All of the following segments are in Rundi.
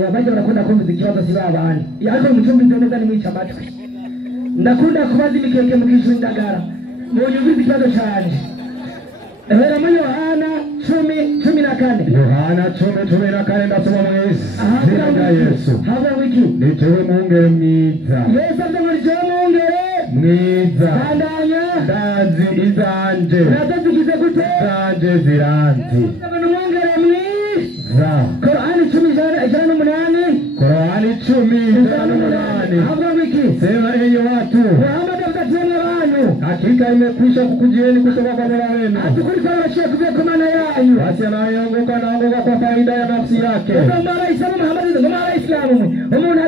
oya bajya barakunda kumva ikibazo sibabana yako mucumbize neza ni mwica amatwi ndakunda kubaza imikeke mukishura indagara munyumvize ikibazo canje Hera mu Yohana 10:14 Yohana 10:14 ndasoma mwese Zira Yesu haba wiki nitewe mungere mwiza Yesu ndamurije mungere mwiza bandanya ndazi izanje nazigize gute izanje ziranzi mungere mwiza Qur'ani 10:8 Qur'ani 10:8 haba wiki sema enyi watu Muhammad atatenda wanu hakika imekwisha kukujieni kutoka kwa Mola wenu atukulika washia kuvya kwa maana yanyu basi anayeongoka naongoka kwa faida ya nafsi yake mara Islamu Muhammad mara Islamu umuntu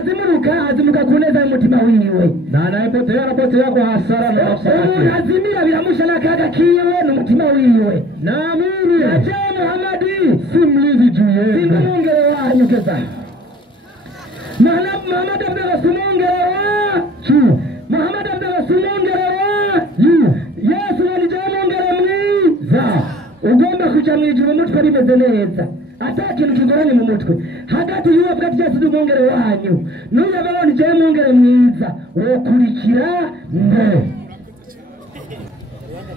azimuka kuneza umutima wiwe na anayepotea anapotea kwa hasara na nafsi yake umuntu azimira biramusha n'akaga kiwe n'umutima wiwe naamini aje Muhammad simlizi juu yenu simungere wanyu keza Muhammad abdala simungere wacu Muhammad abdala simungere wacu Yesu walijamungere mwiza ugomba kuja mwijuru umutwe rimeze neza atakintu kigoranye mu mutwe hagati yuwa bwati Yesu dumungere wanyu nuya babona je mungere mwiza wokurikira ngo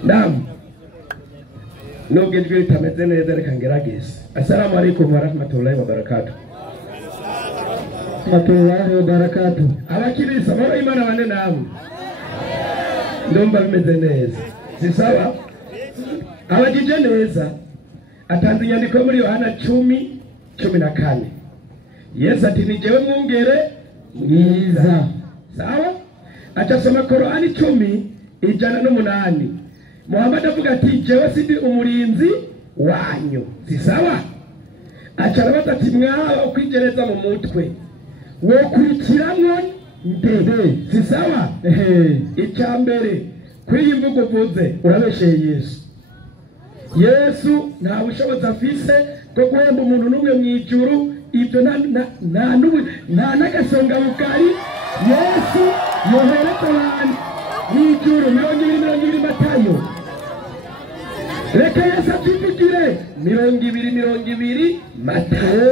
Naam Nogejwe tameze neza reka ngerageze Assalamu alaykum wa rahmatullahi wa barakatuh Matullahi wa barakatuh Abakirisa baba imana bane namu Ndomba bimeze neza si sawa Abajije neza atanze inyandiko muri Yohana 10:14 Yesu ati ni jewe mungere mwiza sawa atasoma Qur'ani 10:8 Muhammad avuga ati jewe sindi umurinzi wanyu si sawa acarabaza ati mwaba ukwigereza mu mutwe wo kurikiramwo ndebe si sawa icyambere kwiyimvugo vuze urabesheye Yesu nta bushobozi afise bwo guhemba umuntu n'umwe mu ijuru ibyo nta n'agasonga bugari Yesu yohereza abantu mu ijuru 20 Matayo reka Yesu atuvugire 20 Matayo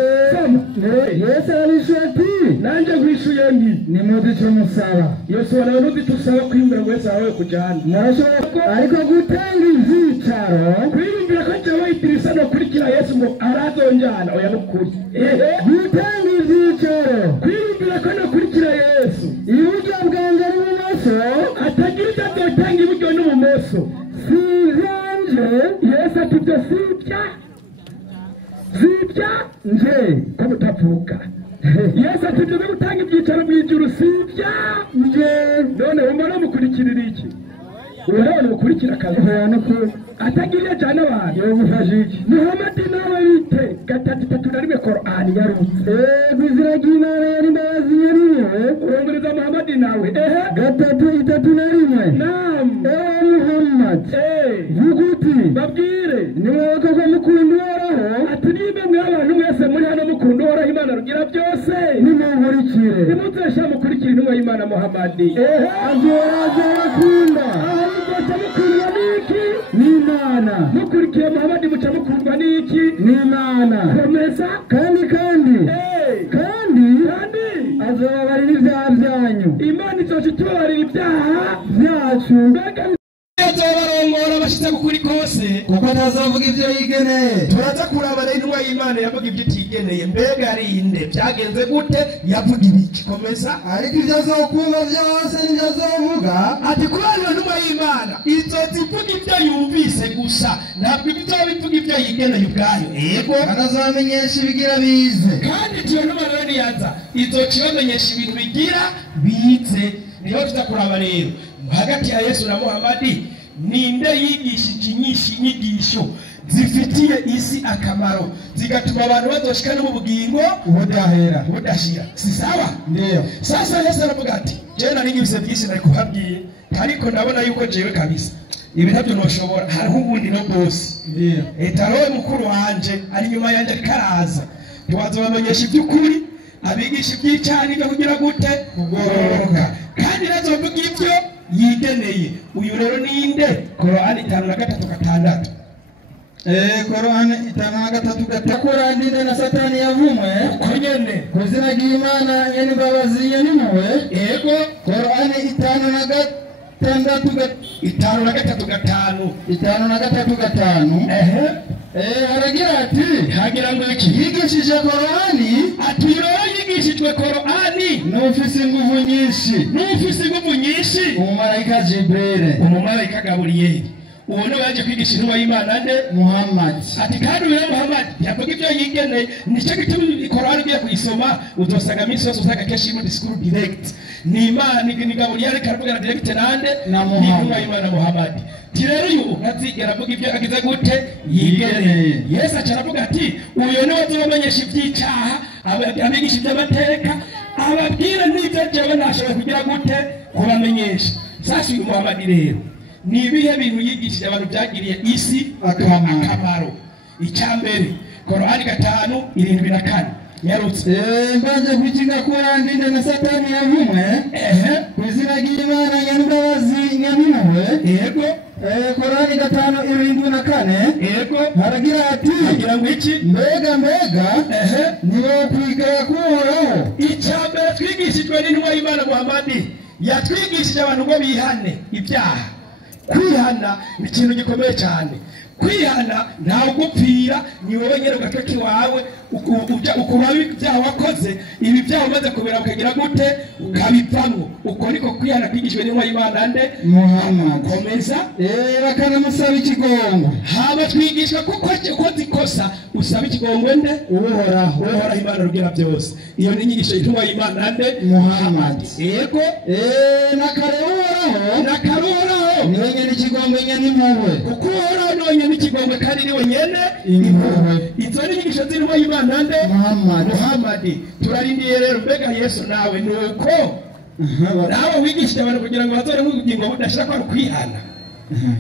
Yesu arabishuye ati nanje nkwishuye nti nimuzi cyo musaba Yesu wananuzi tusaba kwimbira ngo Yesu awe kujana narashobora ariko gutanga ivyicaro kwimbira ko cyawe itirisa no kurikira Yesu ngo arazonjana oya nukuri gutanga ivyicaro kwimbira ko no kurikira Yesu iburyo bwanjye ari bumoso atagira icyatanga iburyo n'ubumoso sivanje Yesu ati byo sibya nje ko mutavuka Yesu ati byo gutanga ibyicaro mu ijuru sibya nje none umara mukurikirira iki urabona mukurikira akazi no ko atagiriye cyane abantu yogufasha iki Muhammad nawe bite gatatu na rimwe Qur'ani yarutse bizira y'Imana yari mbazi yariwe urongoreza Muhammad nawe gatatu na rimwe naam Muhammad vuguti babwire niwe koko mukunda uhoraho ati nibe mwe abantu mwese muri hano mukunda uhoraho Imana rugira byose nimumurikire nimuzesha mukurikire intumwa y'Imana Muhammad azoraza akunda mukundwa niki n'Imana mukurikiye Muhammad muca mukundwa niki n'Imana komeza kandi azobabarira ibyaha byanyu Imana izoca itubabarira ibyaha byacu azobarongora bashitse kukuri kose kuko atazavuga ibyo yigeneye turaza kurabana intumwa y'Imana yavuga ibyo itigeneye mbega arinde byagenze gute yavuga ibiki komeza ariko ibyo azokumva byose nibyo azovuga ati kubana intumwa y'Imana izozivuga ibyo yumvise gusa ntabwo ibyo bivuga ibyo yigeneye ubwayo yego akazamenyesha ibigira bize kandi tiyo ntumwa rero yaza izoca ibamenyesha ibintu bigira bize niho tutakuraba rero hagati ya Yesu na Muhammad ninde yigishije inyigisho zifitiye isi akamaro zigatuma abantu bazoshika no mu bugingo budashira si sawa ndio sasa Yesu aravuga ati je nari ngibise byinshi nari kuhabwiye ariko ndabona yuko jewe kabisa ibi ntabyo noshobora hariho ubundi no bosi ndio etarowe mukuru wanje ari nyuma yanje karaza tuwazobamenyesha iby'ukuri abigisha iby'icani byo kugira gute kugororoka kandi nazovuga ibyo yigeneye uyu rero ninde Qur'ani 5:6 Korani 5:3 Korani na Satani yavumwe konyene kuzina ry'Imana nyene imbabazi nyenimuwe yego Korani 5:3 haragira ati hagira ngo iki yigishije Korani ati yo yigishijwe Korani n'ufise inguvu nyinshi umumarayika Gaburiyeli uwo niwe yaje kwigisha intumwa y'Imana nde Muhammad ati kandi uyu Muhammad yavuga ibyo yigene nicyo gituma Korani ugiye kuyisoma uzosanga minsi yose usanga kenshi muri school direct ni Imana ni Gaburiyeli karavuga direct nande na Muhammad y'Imana Muhammad tirero uyu azigera avuga ibyo agize gute yigene Yesu acaravuga ati uyu niwe azobamenyesha iby'icyaha abigisha iby'amateka ababwira n'ibyo jewe ntashobora kugira gute kubamenyesha sasa uyu Muhammad rero ni ibihe bintu yigishije abantu byagiriye isi akamaro icyambere Korani 5:74 yarutse mbanje kwikinga Korani na Satani yavumwe kuzina ry'Imana nyambabazi nyanimuwe yego Korani 5:74 yego haragira ati hagira ngo iki mbega nibo kwigaya kuhoraho icyambere twigishijwe n'intumwa y'Imana Muhammad yatwigishije abantu ngo bihane ibyaha kwihana ni ikintu gikomeye cyane kwihana ntawe ugupfira ni wowe nyine ugatoki wawe ukura ibyaha wakoze ibi byaha umaze kubira ukagira gute ukabivamo uko niko kwihana kwigishwe n'intumwa y'Imana nde Muhammad komeza bakanamusaba ikigongo haba twigishwa kuko zikosa usaba ikigongo nde uhoraho Imana rugira byose iyo ni inyigisho y'intumwa y'Imana nde Muhammad yego nakare uhoraho niwe nyene ikigongo nyene impuhwe kuko uhoraho niwe nyene ikigongo kandi niwe nyene impuhwe izo ni inyigisho z'intumwa y'Imana nde Muhammad turarindiye rero mbega Yesu nawe nuko nawe wigishije abantu kugira ngo bazore nk'ubugingo budashira kwa kwihana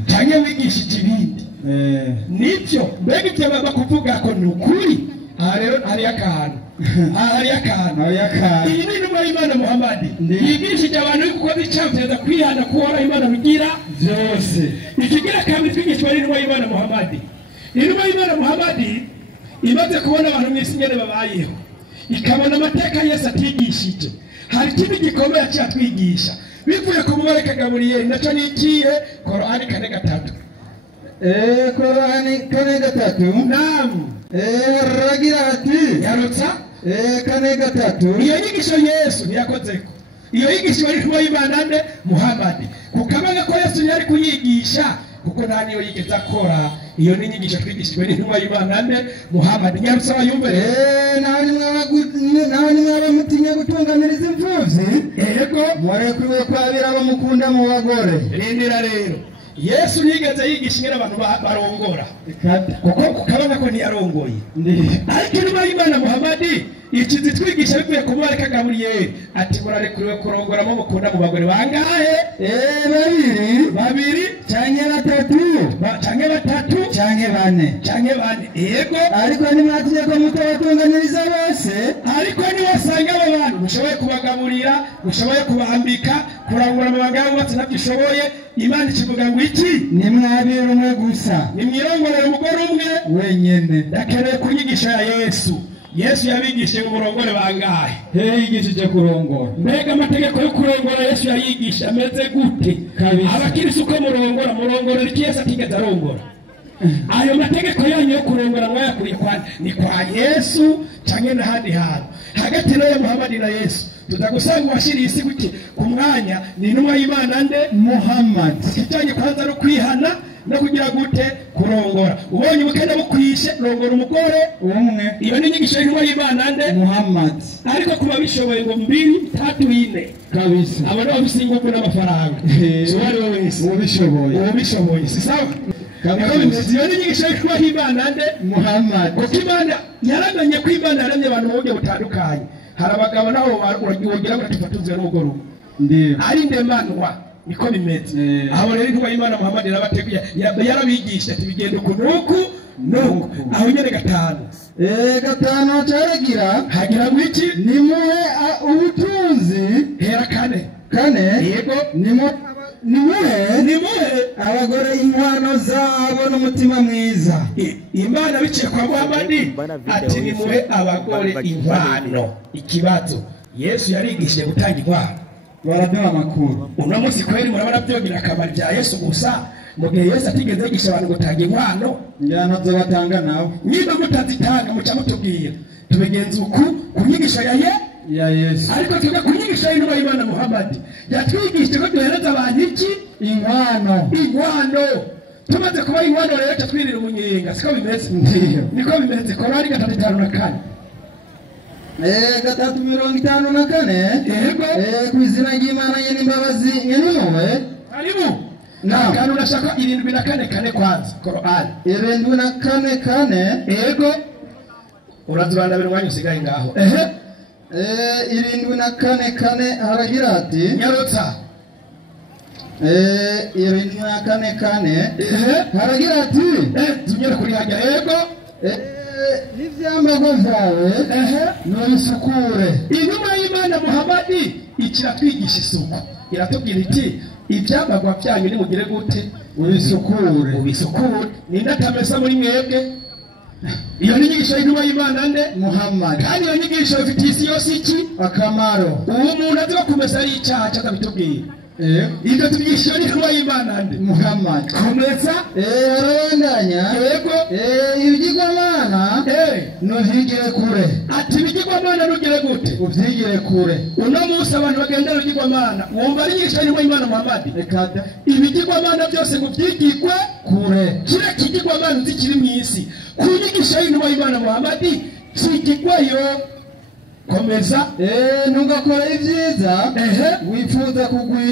cyane wigishije ibindi nibyo mbega ibyo baba kuvuga ko ni ukuri aha rero hari akantu iyi ni intumwa y'Imana Muhammad yigishije abantu kuko bicamuteza kwihana kuhora Imana bigira byose ikigira kandi twigishwa n'intumwa y'Imana Muhammad intumwa y'Imana Muhammad imaze kubona abantu mw'isi nyene babayeho ikabona amateka Yesu atigishije hari ikindi gikomeye cyatwigisha bivuye ku mubareka Gaburiyeli naco ni ikihe Korani 4:3 Korani 4:3 naam ragira ati yarutsa 4:3 iyo nyigisho Yesu ntiyakozeko iyo yigisho y'intumwa y'Imana nde Muhammad kukabaga ko Yesu yari kuyigisha kuko nta niyo yigeze akora iyo ni inyigisho twigishijwe n'intumwa y'Imana nde Muhammad nyarutsa abayumve naho nimwaba mutinya gutunganiriza imfuvyi yego mwarekuriwe kwabira abamukunda mu bagore rindira rero Yesu nigeze yigisha ingene abantu barongora kuko kukabaga ko ntiyarongoye ariko intumwa y'Imana Muhammad ikizi twigisha bivuye ku mubareka Gaburiyeli ati murarekuriwe kurongoramo mukunda mu bagore bangahe babiri canke batatu canke bane yego ariko nimwatinya ko mutabatunganiriza bose ariko niwasanga abo bantu mushoboye kubagaburira mushoboye kubambika kurangura amabanga y'abubatsi ntabyishoboye Imana ikivuga ngo iki nimwabira umwe gusa nimwirongorere umugore umwe wenyene ndakeneye kunyigisha ya Yesu yabigishije umurongore bangahe yigishije kurongora mbega amategeko yo kurongora Yesu yayigisha ameze gute abakirisi uko murongora iki Yesu atigeze arongora ayo mategeko yanyu yo kurongora mwayakuriye ni kwa Yesu canke n'ahandi hantu hagati ya Muhammad na Yesu tutagusanga washiriye isi gute ku mwanya ni intumwa y'Imana nde Muhammad kijanye kwanza no kwihana no kugira gute kurongora ubonye ubukene bukwishe rongora umugore umwe iyo ni inyigisho y'intumwa y'Imana nde Muhammad ariko kuba bishoboye ngo 2 3 4 kabisa abo no bisinguko n'amafaranga wari wese ubishoboye si sawa iyo ni inyigisho y'intumwa y'Imana nde Muhammad kuko Imana yaramenye ko Imana yaremye abantu mu buryo butandukanye hari abagabo nabo wogira ngo tufatuzwe n'umugore ari ndemanwa niko bimeze aho rero intumwa y'Imana Muhammad yarabateguye yarabigisha ati bigende kunuku nuko aho nyene 5 cyaragira hagira ngo iki nimuhe ubutunzi hera 4 yego nimuhe abagore inkwano zabo n'umutima mwiza. Imana biciye kwa Muhamadi ati nimuhe abagore inkwano. Ikibazo Yesu yarigishije gutanga inkwano. Baraduha amakuru. Uno munsi kweri murabona byogira akamaro bya Yesu gusa. Mu gihe Yesu atigeze yigisha abantu gutanga inkwano. Njyana zo batanga nawe. Niba mutazitanga muca mutubwira. Tubigenza uku kunyigisha ya Yesu. Ariko tuga kunyigisha y'intumwa y'Imana Muhamadi. Yatwigishije ko duhereza abantu iki? Inkwano. Tumaze kuba inkwano rero twirira umunyenga. Siko bimeze. Niko bimeze. Korani 3:54. 3:54. Yego. Ku izina ry'Imana nyene imbabazi nyene muwe. Harimu. Na kanu nashaka 74 kwanza. Korani 74. Yego. Urazuranda biri wanyu sigaye ngaho. 74 haragira ati nyarotsa. 74 haragira ati tunyere kuri hajya. Yego. N'ivyambago vyawe nubisukure. Intumwa y'Imana Muhamadi ikiratwigisha isuku. Iratubwira iti ibyambagwa byanyu nimugire gute? Ubisukure. Ninda tamesa muri mwebwe. Iyo nyigisho y'intumwa y'Imana nde? Muhammad. Kandi iyo nyigisho ifite isi yose iki? Akamaro. Uwo muntu azi kumesa ari icyaha cyazabitubwira. Ibyo tubyishyura n'intumwa y'Imana nde? Muhammad. Kumesa arabandanya. Yego. Ibigirwamana nuzigire kure. Ati ibigirwamana nugire gute? Uvyigire kure. Uno munsi abantu bagenda ibigirwamana wumva ari nyigisho y'intumwa y'Imana Muhammad. Rekada. Ibigirwamana byose mubyigirwe kure. Kira kigirwamana zikiri mu isi. Kunyigisha y'intumwa y'Imana Muhammad sikigwayo. Komeza ntugakora ibyiza wifuza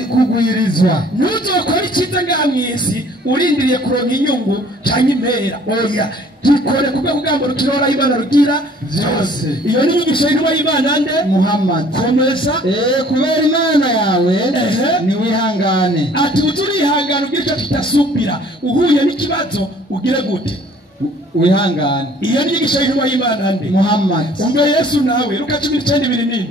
kugwirizwa. Ntuzokora icyiza ngamwisi urindiriye kuronka inyungu cyangwa impera. Oya gikore kubwo kugamba rukirora Imana rugira byose. Iyo ni inyigisho y'intumwa y'Imana nde? Muhammad. Komeza kubera Imana yawe ni wihangane. Ati uzurihangana ugira icyo kitasubira. Uhuye n'ikibazo ugire gute? Wihangane. Iyo ni inyigisho y'intumwa y'Imana nde? Muhammad. Umbe Yesu nawe Luka 19:27.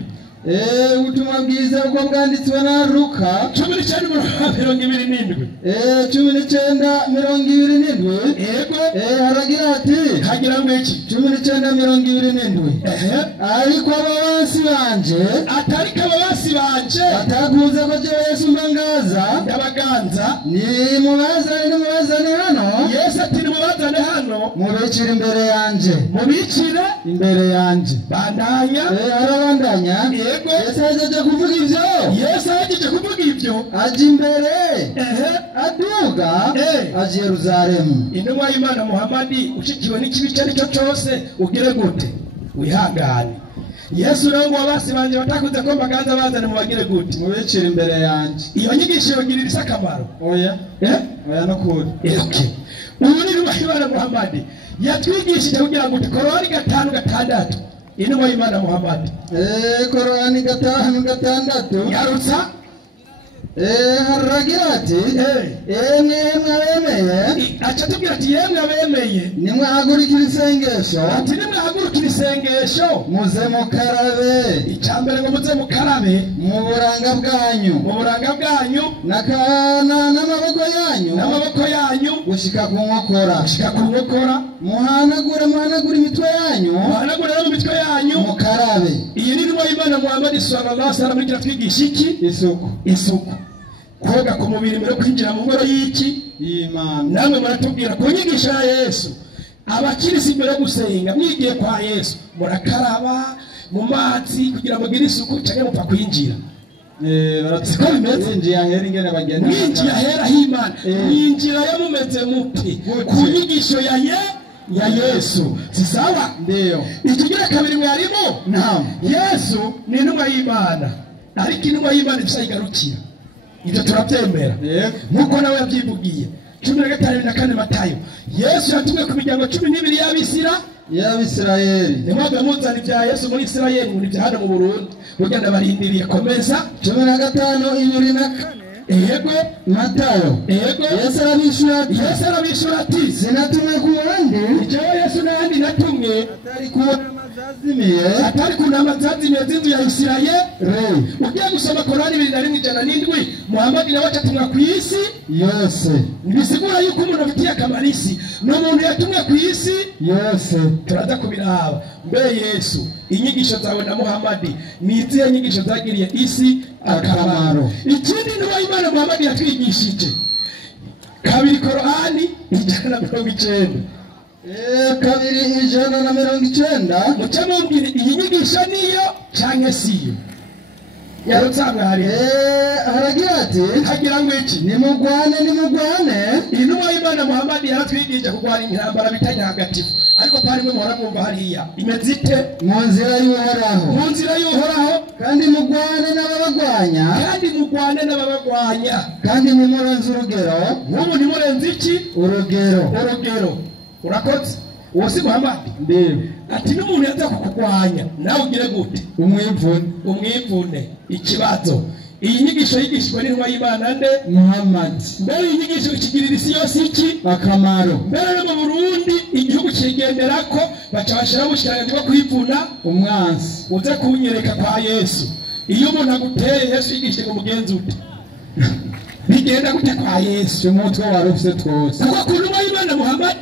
Ubutumwa bwiza bwo bwanditswe na Luka 19:27. 19:27. Yego. Haragira ati hagira ngo iki? 19:27. Ariko ababasi banje atariko ababasi banje ataguze ko je Yesu mbangaza ndabaganza ni mubazane hano. Yesu ati ni mubazane hano mubicira imbere yanje. Mubicire imbere yanje. Bandanya. Arabandanya. Yego. Yesu aje kuvuga ibyo. Aje imbere. Aduga. Aje Yerusalemu. Intumwa y'Imana Muhamadi ushikiwe n'ikibi cyo cyose ugire gute? Wihangane. Yesu rango abasi banje batakuze ko baganza bazane mu bagire gute? Mubicira imbere yanje. Iyo nyigisho yogirira isakamaro. Oya. Oya no kuri. Okay. Ubu ni intumwa y'Imana Muhamadi yatwigishije kugira ngo Korani 5:6. Intumwa y'Imana Muhammad. Korani 5:6. Yarutsa. Haragira ati mwemeye. Acha tubwira ati yemwe abemeye. Nimwe hagurikira isengesho. Ati nimwe hagurikira isengesho. Muze mukarabe. Icyambere ngo muze mukarabe. Mu buranga bwanyu. N'amaboko yanyu. Gushika ku nkokora. Muhanagure imitwe yanyu. Mukarabe. Iyi ni intumwa y'Imana Muhammad sallallahu alaihi wasallam igira twigisha iki? Isuku. Koga ku mubiri mbere kwinjira mu ngoro y'iki? Imana. Namwe muratubwira ku nyigisho ya Yesu. Abakirisi imbere gusenga mwigiye kwa Yesu murakaraba mu mazi kugira ngo gire isuku cyangwa mupfa kwinjira. Siko bimeze. Mwinjira hera h'Imana. Mwinjira yamumeze muti ku nyigisho ya Yesu. Si sawa? Ndio. Ikigira kabiri mwarimu? Naam. Yesu ni intumwa y'Imana. Ariko intumwa y'Imana isayigarukira. Ibyo turabyemera. Nkuko nawe yabyivugiye. 15:4 Matayo. Yesu yatumwe ku miryango 12 y'Abisirayeli. Nimwaga muzana ibya Yesu muri Isirayeli muri hano mu Burundi. Ugenda barindiriye komeza 15:4. Yego. Matayo. Yego. Yesu arabishura ati sinatumwe ku bandi. Icyo Yesu n'andi natumwe n'umwe atari kunama zazimiye z'inzu ya Isirayeli. Ugiye gusoma Korani 2:107 Muhammad nawe atumwa ku isi yose. Bisigura yuko umuntu afitiye akamaro isi n'umuntu yatumwe ku isi yose. Turaza kubiraba mbe Yesu inyigisho zawe na Muhammad ni izihe nyigisho zagiriye isi akamaro. Ikindi n'uwa Imana Muhammad yatwigishije kabiri Korani 190. Kabiri 190 mucamubwira iyi nyigisho niyo canke siyo yarutsangari haragira ati hagira ngo iki nimugwane intumwa y'Imana Muhammad yaratwigije kugwana intambara bitanya hagatifu ariko pari mwe muhora mwumva hariya imeze ite mu nzira y'uhoraho kandi mugwane n'ababagwanya kandi nimurenze urugero nk'ubu nimurenze iki urugero urakoze wose Muhammad ndebe ati n'umuntu yaza kukugwanya nawe ugire gute umwivune ikibazo. Iyi nyigisho yigishwa n'intumwa y'Imana nde Muhammad. Mbere inyigisho ikigirira isi yose iki akamaro. Mbere no mu Burundi igihugu kigenderako baca bashira bushiranye bwo kwivuna umwansi uze kunyereka kwa Yesu. Iyo umuntu aguteye Yesu yigishije ngo mugenzi ute bigenda gute kwa Yesu umutwe warufse twose kuko kuntumwa y'Imana Muhammad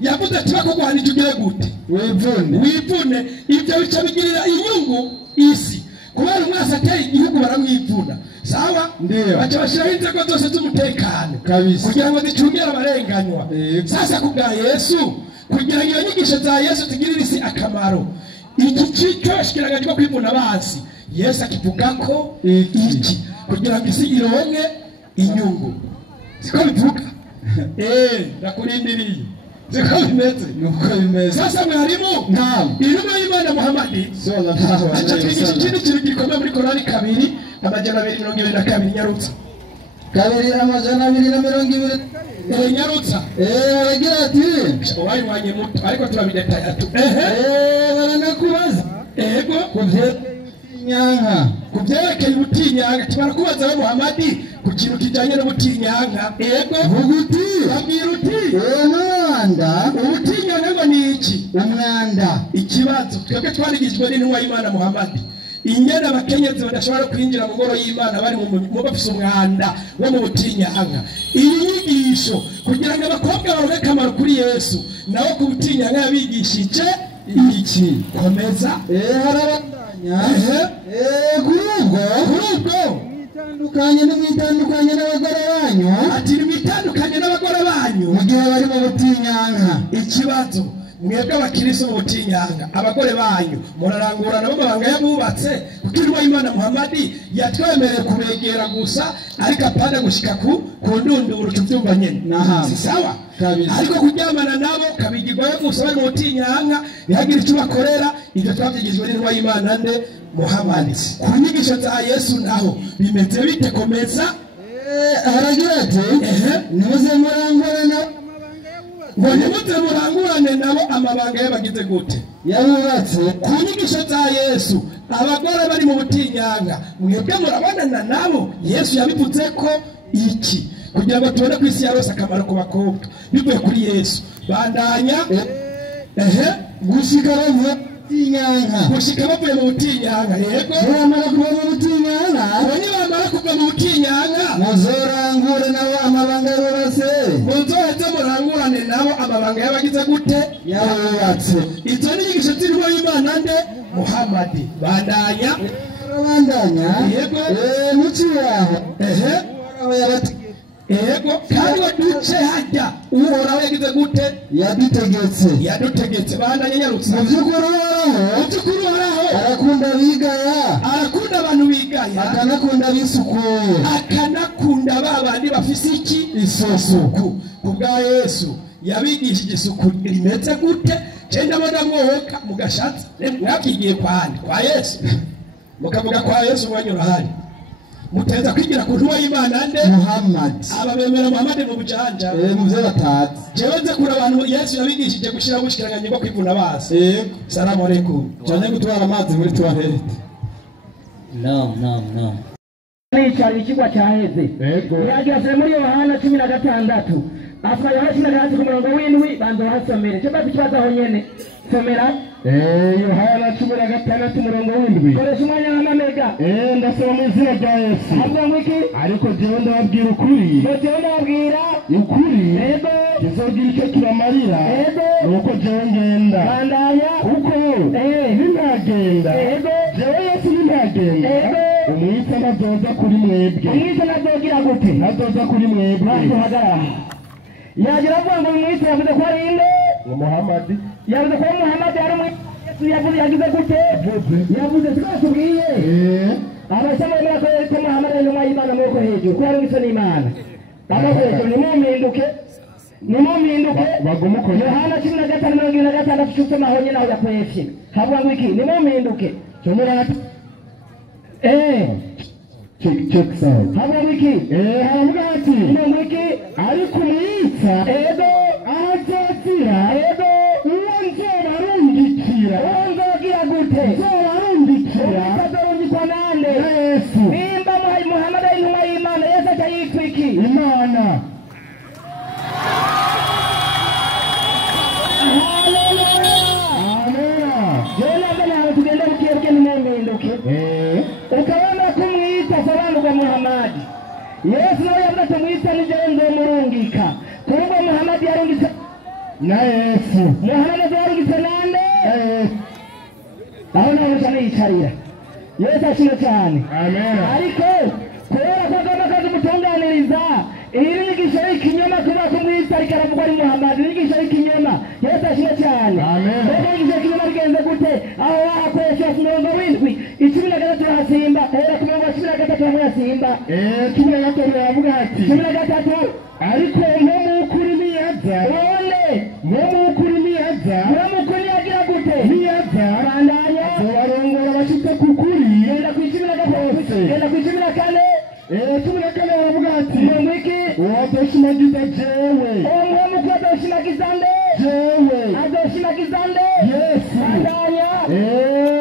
yavuze ati bakugwanije ugire gute wivune. Ibyo bica bigirira inyungu isi kubera umwasi ateye igihugu baramwivuna sawa baca bashiraho inzego zose z'umutekano kugira ngo zicungire abarenganywa. Sasa kubwa Yesu kugira ngo iyo nyigisho za Yesu zigirire isi akamaro iki cyoshikiraga cyo kwivuna abansi Yesu akivuga ko iki kugira ngo isi ironke inyungu siko bivuga nakurindiriye siko bimeze. Sasa mwarimu intumwa y'Imana Muhammad acha twigishije gikomeye muri Korani 2:222 nyarutsa 2:222 nyarutsa aragira ati wayi wanye muto ariko turabidetaya tu baranakubaza kubyerekeye ubutinyanga tubarakubaza Muhammad ku kintu kijanye n'ubutinyanga babwira uti ubutinyanga ngo ni iki umwanda. Ikibazo twebwe twarigishijwe n'intumwa y'Imana Muhammad inyana abakenyezi badashobora kwinjira mu ngoro y'Imana bari mu bafise umwanda wo mu butinyanga. Iyi nyigisho kugira ngo abakobwa baronke akamaro kuri Yesu nawo ku butinyanga yabigishije iki komeza harabandanya kurubwo mwitandukanye n'abagore banyu ati mwitandukanye n'abagore banyu mu gihe bari mu butinyanga. Ikibazo mwebwe abakiristo mu butinyanga abagore banyu murarangura nabo mabanga yabubatse kuko intumwa y'Imana Muhammad yatwemereye kubegera gusa ariko apana gushika ku ndunduro tuvyumva nyene si sawa ariko kuryamana nabo kabigirwa gusa bari mu butinyanga bihagira icyo bakorera. Ibyo twabyigishijwe n'intumwa y'Imana nde Muhammad. Ku nyigisho za Yesu naho bimeze bite komeza haragira ati nimuze murangurane nabo amabanga y'abagize gute yabubatse. Ku nyigisho za Yesu abagore bari mu butinyanga mwebwe murabonana nabo Yesu yabivuze ko iki kugira ngo tubone ku isi yarose akamaro ku bakobwa bivuye kuri Yesu. Bandanya gushika bavuye mu butinyanga bamara kuva mu butinyanga bamara kuva mu butinyanga muzorangure nabo amabanga y'abubatse muzoheze murangurane nabo amabanga y'abagize gute yabubatse. Izo ni inyigisho z'intumwa y'Imana nde Muhammad. Bandanya muciyaho kandi waduce hajya uhoraho yagize gute yadutegetse. Bandanya nyarutse mu by'ukuri uhoraho arakunda abantu bigaya akanakunda bisukuye akanakunda babandi bafise iki isuku. Kubwa Yesu yabigishije isuku rimeze gute cyenda bona mwohoka mugashatse mwabyigiye kwa Yesu mukavuga kwa Yesu mwanyura hari muteza kwigira ku ntumwa y'Imana nde Muhammad. Ababemera Muhammad mu bujanja mu byo batatu jewe nze kuri abantu Yesu yabigishije gushira bushikiranganye bwo kwivuna base. Salamu alaykum cyane gutwara amazi muri toilette no cyari ikigwa cyaheze yagira muri Yohana 16 afika Yohana 16 ku murongo w'indwi banza hasomere cyo bakibaza aho nyene somera Yohana 16:7 koresha umwanya w'amamega ndasoma mu izina rya Yesu avuga ngo iki ariko jewe ndababwira ukuri jewe ndababwira ukuri yego kizogira icyo kibamarira yego nuko jewe ngenda bandanya kuko nintagenda yego jewe Yesu nintagenda yego umwitsa ntazoza kuri mwebwe umwitsa ntazogira gute ntazoza kuri mwebwe hagarara yagira avuga ngo umwitsa yavuze ko ari inde ngo Muhamadi yavuze ko Muhamadi ari umwitsa yavuze yagize gute yavuze twasubwiye abashyamo bemera ko Muhamadi ari intumwa y'Imana amaboko hejuru ko yarungitswe n'Imana amaboko hejuru nimumpinduke bagumuko Yohana 15:26 cyose mahonye naho yakwefye havuga ngo iki nimumpinduke cyomera check sound havuga ngo iki haravuga ati ngo iki ariko umwitsa ego azazira ego uwo nzobarungikira nzogira gute nzobarungikira azorungikwa nande Yesu nimba Muhammad ari intumwa y'Imana Yesu aca yitwa iki Imana ukabona ko umwita asobanurwa Muhamadi Yesu nawe yavuze ati umwita ni jewe nzomurungika kubwo Muhamadi yarungitse na Yesu Muhamadi yarungitse nande aho naho cyane yicarira Yesu ashimwe cyane amen ariko kubera ko agomba kazi umutunganiriza iyi nyigisho y'ikinyoma kuba ko umwita ariko aravugwa ari Muhamadi inyigisho y'ikinyoma Yesu ashimwe cyane amen inyigisho y'ikinyoma bigenze gute aho wahakoresha ku murongo w'indwi 13 hasimba hera ku murongo wa 13 hamwe yasimba 13 baravuga ati 13 ariko nko mukuri niyaza wone nko mukuri niyaza mukuri yagira gute niyaza bandanya barongora bashitse kukuri genda ku 13 genda ku 14 14 baravuga ati ngo iki wadoshimagiza jewe umwe mukuru adoshimagiza nde jewe adoshimagiza nde Yesu bandanya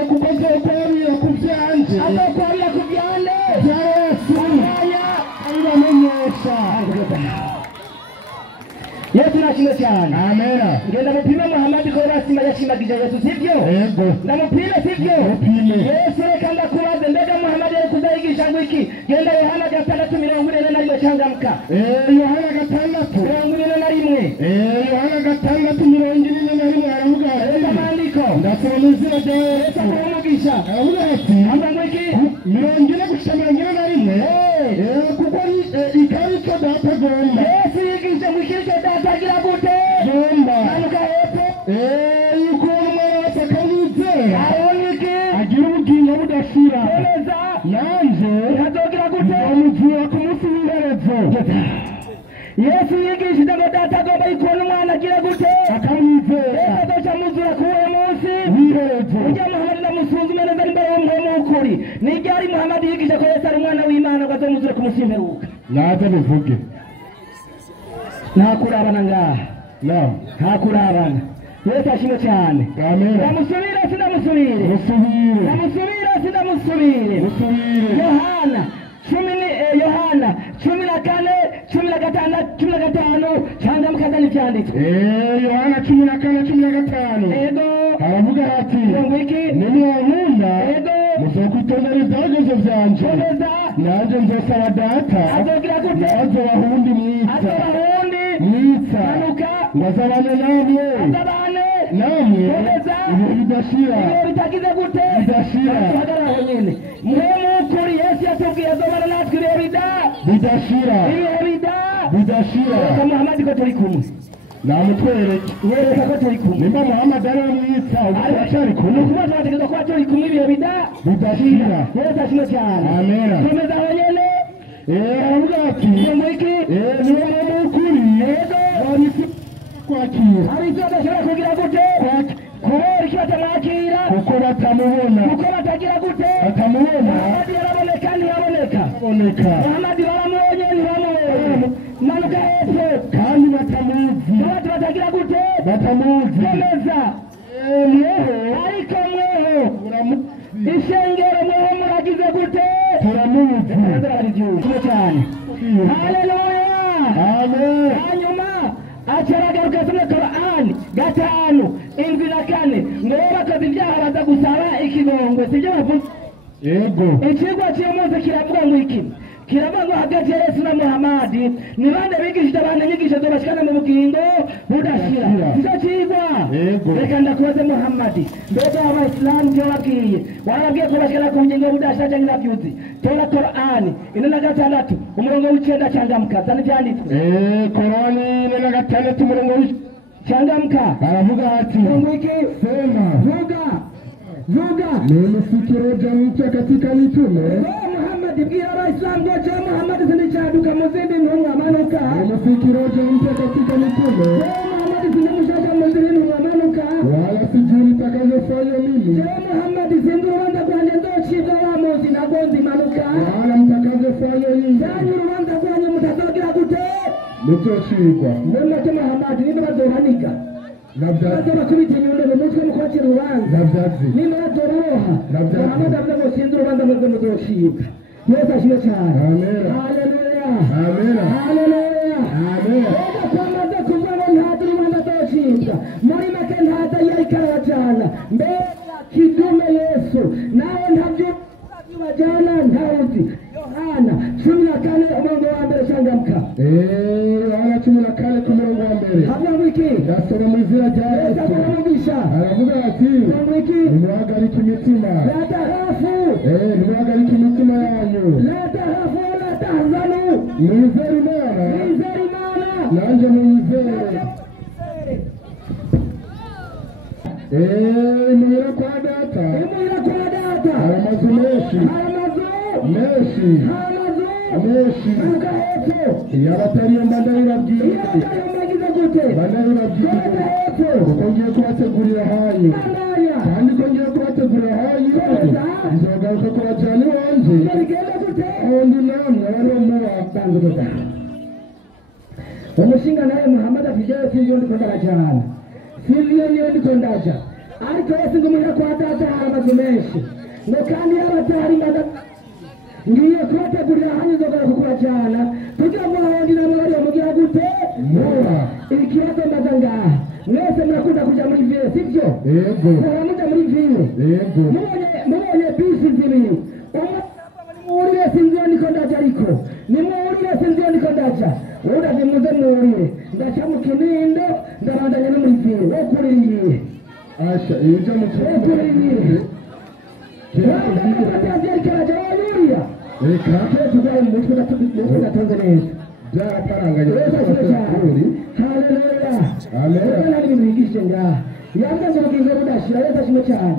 kuko zokwabira ku byanje azokwabira ku byande bya Yesu bandanya ayibamenyesha Yesu nashimwe cyane amen ngenda mupime Muhamadi ko basima yashimagije Yesu sivyo yego ndamupime sivyo mupime Yesu reka ndakubaze mbega Muhamadi ari kuzayigisha ngo iki genda Yohana 6:41 changamka Yohana 6:41 Yohana 6:41 aravuga reka mandiko ndasoma mu izina rya Yesu umugisha aravuga ati amba ngo iki 40 kuko ikari cyo data gomba Yesu yigisha ngo iki cyo data agira gute gomba anuka hepfo yuko umwana wese akanyizera abonye iki agira ubugingo budashira neza nanje ntazogira gute amuvura ku munsi w'iherezo Yesu yigishije ngo data agomba yikubona umwana agira gute akamwizera azoca muzura kuri uwo munsi w'iherezo ujya Muhamadi ndamusunzume neza imbere y'umwe w'ukuri n'iryari Muhamadi yigisha ko Yesu ari umwana w'Imana ngo azomuzure ku munsi w'imperuka naze bivuge nta kurabana ngaha naam nta kurabana Yesu ashimwe cyane amen ndamusubire sindamusubire musubire ndamusubire sindamusubire Yohana 14:15 cyangwa mukazana ibyanditswe Yohana 14:15 ego aravuga ati ngo iki nimwankunda ego muzokwitondera ibyagezo byanje neza nanje nzosaba data azogira gute azobahundi mwitsa azobahundi mwitsa manuka ngazabane namwe azabane namwe neza ibihe bidashira ibihe bitagize gute bidashira tuhagararaho nyene mwe mukuri Yesu yatubwiye azobana natwe ibihe bidashira bidashira reka Muhamadi ko turi kumwe namutwereke nyereka ko turi kumwe nimba Muhamadi ari mwitsa uracyari kumwe kuba twategeka kuba turi kumwe ibihe bidashira Yesu ashimwe cyane amen komeza aho nyene aravuga ati ngo iki niwe muntu w'ukuri yego kwakira hari icyo adashobora kugira gute kubera iki batamwakira kuko batamubona kuko batagira gute batamubona Muhamadi yaraboneka ntiyaboneka Muhamadi baramubonye ntibamubonye manuka hepfo kandi batamuzi abandi batagira gute batamuzi komeza mweho ariko mweho ishengero mweho muragize gute turamuzi cyane haleluya amen hanyuma acaragaruka tumwe Korani 5:7 gusaba ikigongwe sibyo bavuga yego ikigwa cy'amaze kiravuga ngo iki kiravuga ngo hagati ya Yesu na Muhamadi ni bande bigishije abandi inyigisho zobashikana mu bugingo budashira icyo kigwa reka ndakubaze Muhamadi mbega abayisilamu byo babwiye warabwiye ko bashikana ku bugingo budashira cyangwa nabyuzi tora Qur'ani 46 umurongo w'icenda cyangamka zani byanditswe Qur'ani 46 umurongo changamka aravuga ati mungu iki sema vuga nimesikia mpya katika mitume Muhammad bwira abayisilamu ngo Muhammad sinicaduka mu zindi ntumwa manuka nimesikia mpya katika mitume Muhammad sinimushaga mu zindi ntumwa manuka wala sijui nitakayofanya mimi Muhammad sindurubanza rwanjye ndocibwa wa muzi nagonzi manuka wala mtakayofanya mimi yani urubanza rwanjye mutazogira gute mutocibwa mbona ko Muhammad niba bazohanika bakubita inyundo mu mutwe mu kwakira urubanza niba batoroha Muhammad avuga ngo sinzi urubanza mubwo muzocibwa Yesu ashimwe cyane haleluya haleluya kwamaze kuvuga ngo ntazi urubanza azocibwa muri make ntazi yariko arabajana mbega kidume Yesu nawe ntabyo bajana ntawuzi Yohana 14 umurongo wa mbere changamka Yohana 14 ku murongo wa mbere havuga iki ndasoma mu izina rya Yesu aravuga ati nimuhagarike imitima nimuhagarike imitima yanyu la tahafu la tahzanu mwizere Imana nanjye mwizere imuhira kwa data hari amazu menshi yabatariye ndabibabwiye kuko ngiye kubategurira hanyu kandi ko ngiye kubategurira hanyu nzagaruka kubajyana iwanjye undi namwe bariho mubatanguza umushinga nawe Muhammad afijyeyo sivyo ndiko ndabajana sivyo niyo ndiko ndaja ariko Yesu ngo muhira kwa data hari amazu menshi ngo kandi yabatari ngiye kubategurira hanyu nzogera kukubajana kugira ngo ahondi namwe bariho mugira gute ikibazo mbaza ngaha mwese mrakunda kuja muri vile sivyo muramuja muri vile mubonye bisi zibiri muwurire sinziyo niko ndaja ariko nimuwurire sinziyo niko ndaja uraje muze muwurire ndaca mu Kinindo ndabandanya no muri vile wokuririye asha ija mu wokuririye kiraja wayuriya kira tugaye mu mutwe natonze neza byaraparanganye haleluya amen nari bigishe ngaha yavuze ubugingo budashira Yesu ashimwe cyane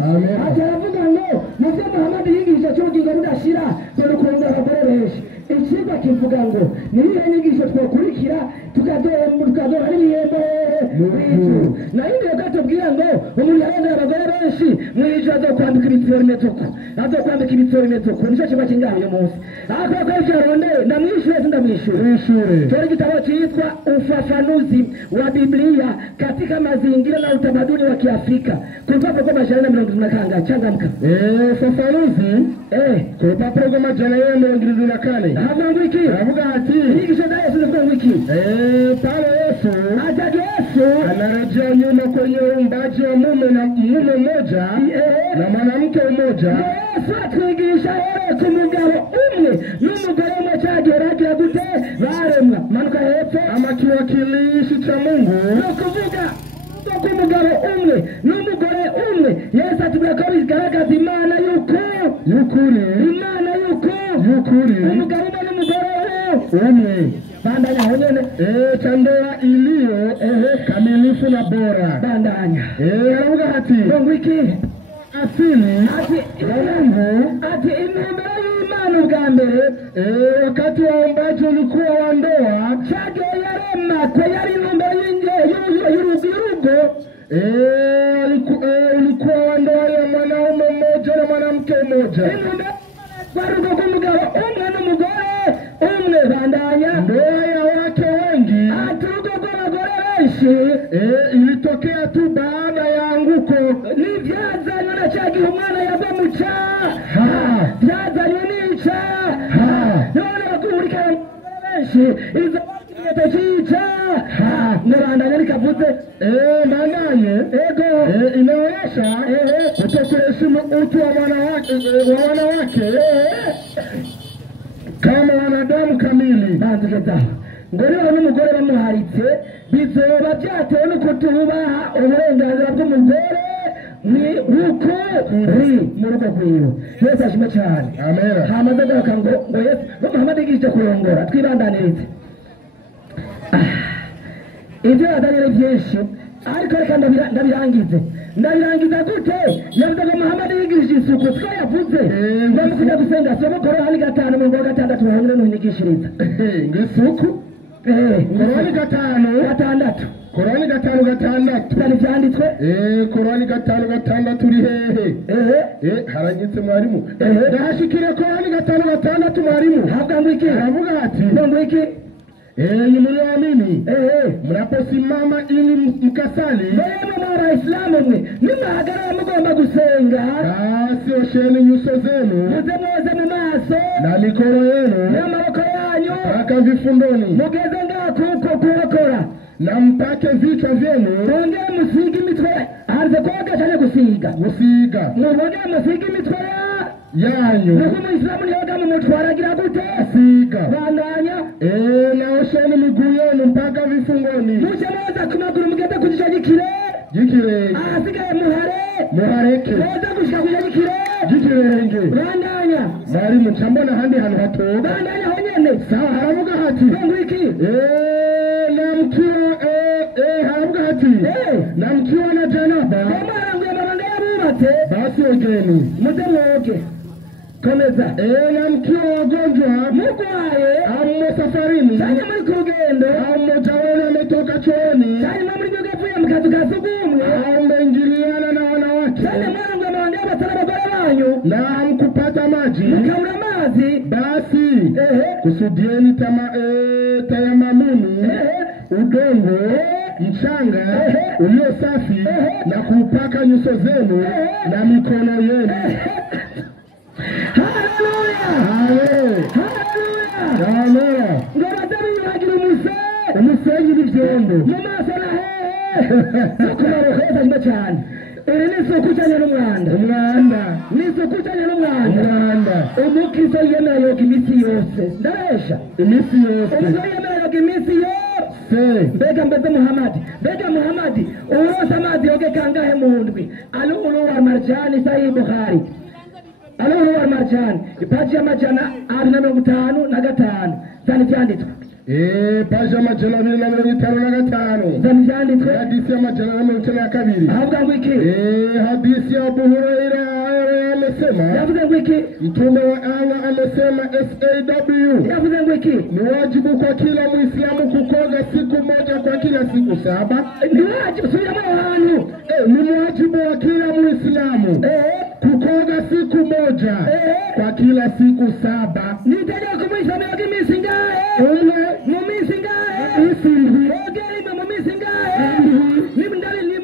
aravuga ngo muze Muhammad yigisha cy'ubugingo budashira dore ukunda abagore benshi ikigo kivuga ngo niyo nyigisho twokurikira tukadoha n'ibihembo nayo ndiyo gatubwira ngo umuntu yarondera abagore benshi mw'ijoro azokwambika ibitsoro imetoko nicyo kiba kingaha uyu munsi ariko ko ivyo yarondeye ndamwishure sindamwishure tora igitabo cyitwa ufafanuzi wa Biblia katika mazingira na utamaduni wa Kiafrika kurupapuro rw'amajana 120 changamka ufafanuzi ku rupapuro rw'amajana 124 havuga iki aravuga ati inyigisho za Yesu zivuga iki pale Yesu Yesu anarejea nyuma kwenye uumbaji wa mume mmoja na mwanamke mmoja. Yesu atwigisha ku mugabo umwe n'umugore umwe cyageragira gute baremwa manuka hepfo amakiwakilishi cha Mungu no kuvuga ku mugabo umwe n'umugore umwe. Yesu atubwira ko bigaragaza Imana y'ukuri umugabo umwe n'umugore umwe bandanya honyene chandora iliyo kamilifu na bora bandanya aravuga ati ngo iki asili ati intumbero y'Imana ubwa mbere wakati wa uumbaji ulikuwa wa ndoa chage yarema ko yari intumbero y'urugo ulikuwa wa ndoa ya mwanaume mmoja na mwanamke mmoja. Warugo kumugabo umwe n'umugore umwe bandanya ndoa ya wake wengi aturugo rw'abagore benshi ilitokea tu baada ya anguko. Nivyazanywe na cyagihe umwana yagwa mu cyaha byazanywe n'icyaha none bakurikira benshi izo bakimeto cy'icyaha nabandanya nikavuze bandanye inaonyesha kutekeleza kuheshimu utu wa wanawake kama wanadamu kamili. Banduketa ngoriho n'umugore bamuharitse bizoba byatewe n'uko tubaha uburenganzira bw'umugore nk'uko uri mu rugo rwiwe. Yesu ashimwe cyane. Amen. Hamaze garuka ngo Yesu Muhammad yigishije kurongora twibandanirize. Ibyo yadanire byinshi ariko reka ndabirangiza gute? Yavuze ngo Muhammad yigishije isuku siko yavuze ngo kujya gusenga somo Korani 5 mu 6 bahangire n'inigishiriza ngisuku Korani 5 Korani 5 cyane byanditswe Korani 5 uri hehe haranyitse mwarimu ndahashikire Korani 5 mwarimu havuga ngo iki? aravuga ati ngo iki? Enyi mlioamini mnaposimama ili mkasali, wewe Waislamu mwe nimahagara mugomba gusenga, basi osheni nyuso zenu muze mu maso na mikono yenu n'amaboko yanyu mpaka vifundoni, mugeze ngako kuokora na mpake vichwa vyenu, mwongere musige imitwe. Hanze koga cyane gusiga mwongere musige imitwe yanyu. nuko Muislamu niyoga mu mutwaragira gute? Siga bandanya na osheni miguu yenu mpaka vifungoni, muje moza kumaguru mugeze kujisha gikire asigaye muhareke moza gushika kujisha gikirenge bandanya mwarimu chambona handi hanu hatoga bandanya honyene sawa. haravuga hati ngo iki? haravuga hati na mkiwa na janaba basi ogeni muze mwoge. Komeza. Na mkiwa wagonjwa mugwaye ammo safarini cyane muri kurugendo ammo jawani ametoka chooni cyane muri nyoga vuye mu kazu kasugumwe amengiliana na wanawake cyane mwangu amewaambia batara bagore banyu na hamkupata maji mkamna mazi basi kusudieni tayamamuni udongo mchanga ulio safi na kuupaka nyuso zenu na mikono yenu. Haleluya. Ngabatabi yagira umusenyi n'ivyondo mu maso na kumaro cyane. Iri ni isuku cyane n'umwanda ni isuku cyane n'umwanda. Umukristo yemera yoga iminsi yose ndaresha iminsi yose umukristo yemera yoga iminsi yose. Mbega Muhammad urosa amazi yoge kangahe mu ndwi? Al-Ulu wal Marjan Sahih Bukhari. Al-Ulu wal Marjan ipaji amajana 255 cyane cyanditswe paji amajana 255 cyane cyanditswe hadisi amajana 192 avuga ngo iki? Hadisi ya Abu Huraira amesema yavuze ngo iki? Mtume wa Allah amesema SAW yavuze ngo iki? ni wajibu kwa kila Muislamu kukoga siku moja kwa kila siku 7. Ni wajibu sio abantu ni wajibu wa kila Muislamu kukoga siku moja kwa kila siku 7. Nitaje kumwisha mimi kimisi ngae mumisi ngae ogeri mumisi ngae ni ndali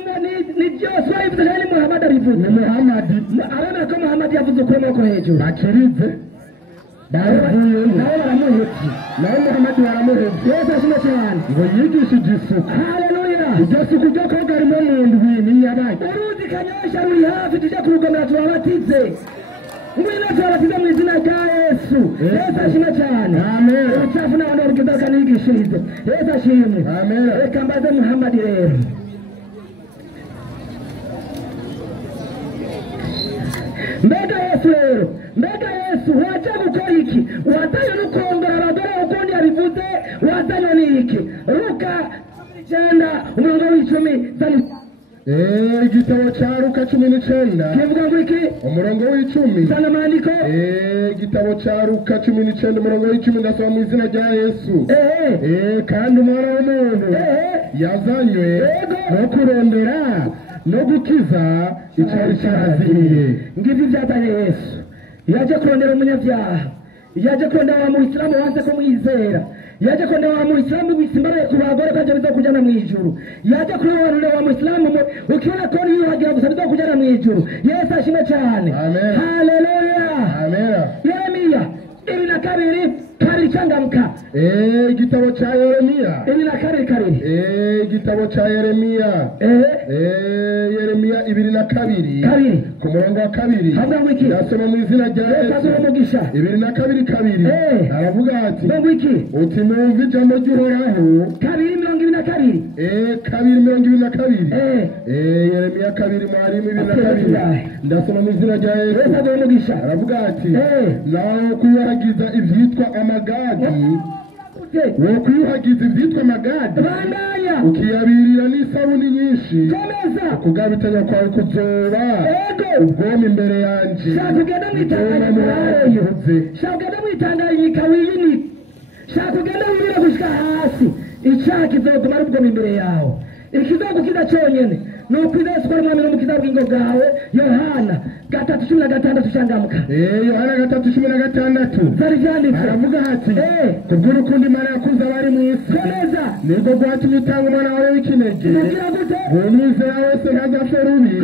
ni Joshua hivi ndali Muhammad alivuze arana kama Muhammad yavuze kwa mako hejuru bakirize bavuye nawe Muhammad waramuhebye. Yesu ashimwe cyane ngo yigishije isuku. haleluya. Isuku ryo koga rimwe mu ndwi ni yabaye uruzi kanyosha ruri hafi tuje kurugomera tubabatize ngwino tubabatize mu izina rya Yesu. Yesu ashimwe cyane. Amen. Uchafu na wana urukiza kanigishirize. Yesu ashimwe. Amen. Reka mbaze Muhammad rero mbega Yesu waje gukora iki? Wazanye no kurongora abagore ukundi yabivuze wazanye ni iki? Luka 9:10 igitabo cya Luka 19 kivuga ngo iki? umurongo w'10 sana maandiko. igitabo cya Luka 19 umurongo w'10 ndasoma mu izina rya Yesu. kandi umwana w'umuntu yazanywe no kurondera no gukiza icyari cyarazimiye. Ngibyo byatanye Yesu yaje kurondera umunyabyaha, yaje kurondera wa Muislamu wanze kumwizera, yaje kurondera wa Muislamu wisimbaraye ku bagore kaje bizo kujana mu ijuru, yaje kurondera wa Muislamu ukiona kori hiyo hagira gusa bizo kujana mu ijuru. Yesu ashimwe cyane. Amen. Haleluya. Amen. Yeremia 22 changamka. igitabo cya Yeremia 22 igitabo ca Yeremiya Yeremiya 2:2 ku murongo wa 2 ndasoma mu izina rya Yesu 2:2 aravuga ati uti numva ijambo ry'Uhoraho 2:22 2:22 Yeremiya 2:22 ndasoma mu izina rya Yesu aravuga ati naho kuyuhagiza ivyitwa amagadi wo kuyuhagiza ivyitwa amagadi ukiyabirira n'isabuni nyinshi ukugabitanya kwawe kuzoba ubwoma imbere yanje shakugenda mwitanganyika wiyini shakugenda wirira gushika hasi icyaha kizoguma ari ubwoma imbere yawe ikizogukiza cyonyene nukwizeswa n'umwami n'umukiza w'ubugingo bwawe Yohana 3:16 shangamuka Yohana 3:16 zari vyanditse aravuga ati kubw'urukundo Imana yakunze abari mu isi nibwo rwatumye itanga umwana wawe w'ikinege umwizera wese ntazapfe rubi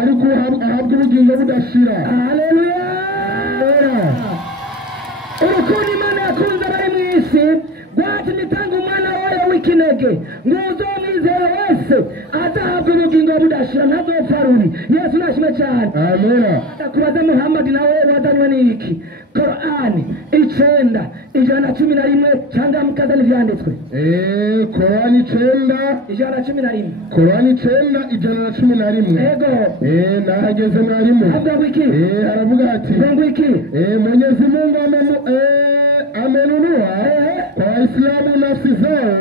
ariko ahabwa ubugingo budashira. Haleluya! Urukundo Imana yakunze abari mu isi rwatumye itanga umwana wawe w'ikinege ngo uzomwizera wese azahabwa ubugingo budashira ntazopfa rubi. Yesu nashimwe cyane. Amina. Kubaza Muhammad nawe wadanywe n'iki? Qur'ani 9:111 cyangwa mukaza n'ivyanditswe. Qur'ani 9:111. Qur'ani 9:111. Ego. Nahageze mwarimu. Avuga wiki. Aravuga ati. Ngo wiki. Mwenyezi Mungu amenunua kwa Waislamu nafsi zao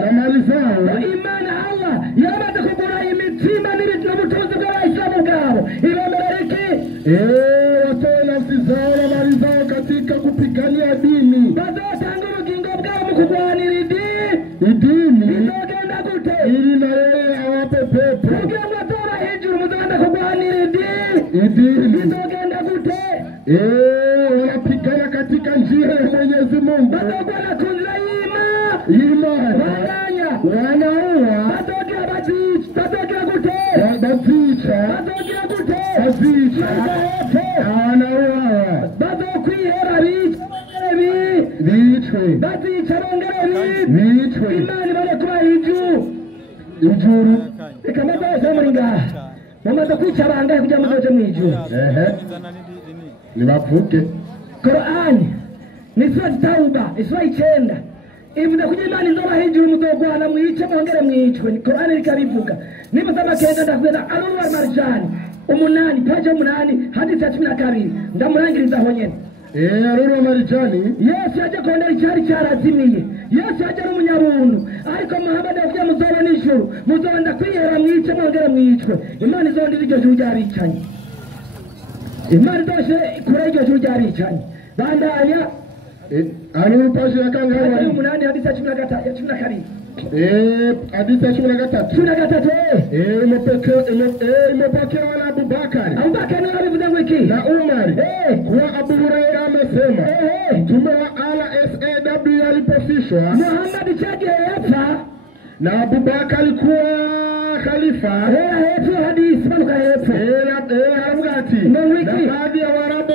na mali zao. Imani Allah yaramaze kugura imitima n'ubutunzi bw'Abayisilamu bwabo. Ibemereriki. Watoe nafsi zao na mali zao katika kupigania dini. Bazotanga ubugingo bwabo mu kurwanira idini. Bizogenda gute? Ili na yeye awape pepo. Kugira ngo atora hejuru muzogenda kurwanira idini. Bizogenda gute? Wanapigana katika njia ya Mwenyezi Mungu. Bazogwana kunzira Imani. Wanaua. Bazogera bazica. Bazogera gute? Bazica. Bazogera gute? Bazica. Wanaua. Bazokwihera bicwe. Bazica bongere bicwe. Imana ibone kuba ijuru. Reka maze muri ngaha mumaze kwica abangahe kugira muzoje mu ijuru. Nibavuge. Qur'ani ni sura Tauba 9 ivuga kugira Imana izoba hejuru muzogwana mwice mwongere mwicwe. Qur'ani rikabivuga niba zamakenda ndakwenda Aruru al-Marjani 8 page 8 hadithi ya 12 ndamurangiriza aho nyene. Aruru al-Marjani Yesu yaje kondera icyari cyarazimiye. Yesu yaje ari umunyabuntu ariko Muhammad yavuye muzobona ijuru muzonda kwihera mwice mwongere mwicwe. Imana izondira iryo juru ryabicanye. Imana doshe kure iryo juru ryabicanye. Bandanya Aruru page ya kangahe? 8 hadithi ya 12. Hadithi ya 13. Imepokewa na Abubakari. Abubakari alivuga wiki na Umar. Kwa Abu Huraira amesema Mtume wa Allah SAW alipofishwa Muhammad chaje hapa na Abubakar alikuwa khalifa. Hepo hadithi bado hepo. Haramgati. Na baadhi ya Waarabu